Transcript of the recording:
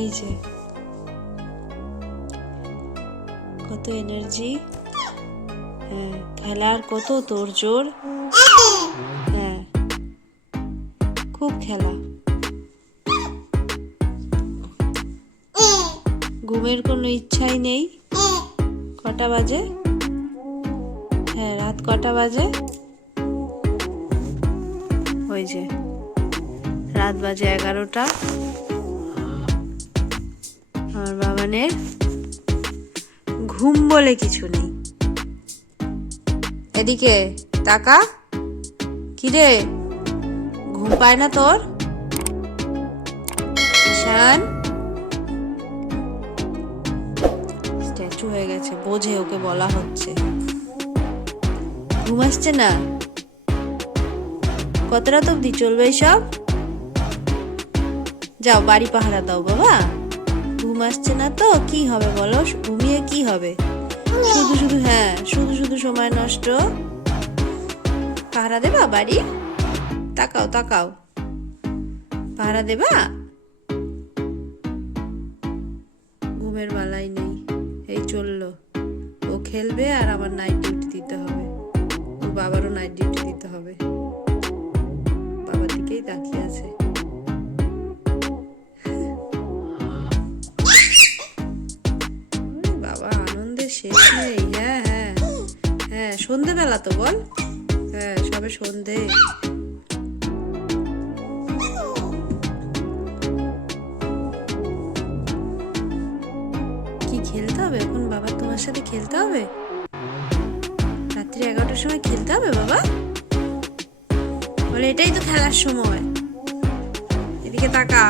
এই যে কত এনার্জি, হ্যাঁ খেলার কত তোড়জোড়, হ্যাঁ খুব খেলা। ঘুমের কোনো ইচ্ছাই নেই। কটা বাজে? হ্যাঁ রাত কটা বাজে? ওই যে রাত বাজে 11টা। আমার বাবানের ঘুম বলে কিছু নেই। এদিকে তাকা, কিরে ঘুম পায় না তোর? ঈশান স্ট্যাচু হয়ে গেছে, বোঝে ওকে বলা হচ্ছে। ঘুম আসছে না? কত রাত অব্দি চলবে এইসব? যাও বাড়ি পাহারা দাও বাবা। ঘুম আসছে না তো কি হবে বলো, ঘুমিয়ে কি হবে? শুধু শুধু, হ্যাঁ শুধু শুধু সময় নষ্ট। পাহারা দেবা বাড়ি? তাকাও তাকাও, পাহারা দেবা? ঘুমের বালাই নেই। এই চললো, ও খেলবে আর আমার নাইট ডিউটি দিতে হবে, ওর বাবারও নাইট ডিউটি দিতে হবে। বাবার দিকেই তাকিয়ে আছে। বাবা আনন্দের শেষ নেই। হ্যাঁ হ্যাঁ হ্যাঁ সন্ধেবেলা তো বল, হ্যাঁ সবে সন্ধে। কি খেলতে হবে এখন বাবা? তোমার সাথে খেলতে হবে রাত্রি 11টার সময়? খেলতে হবে বাবা বলে? এটাই তো খেলার সময়। এদিকে তাকা।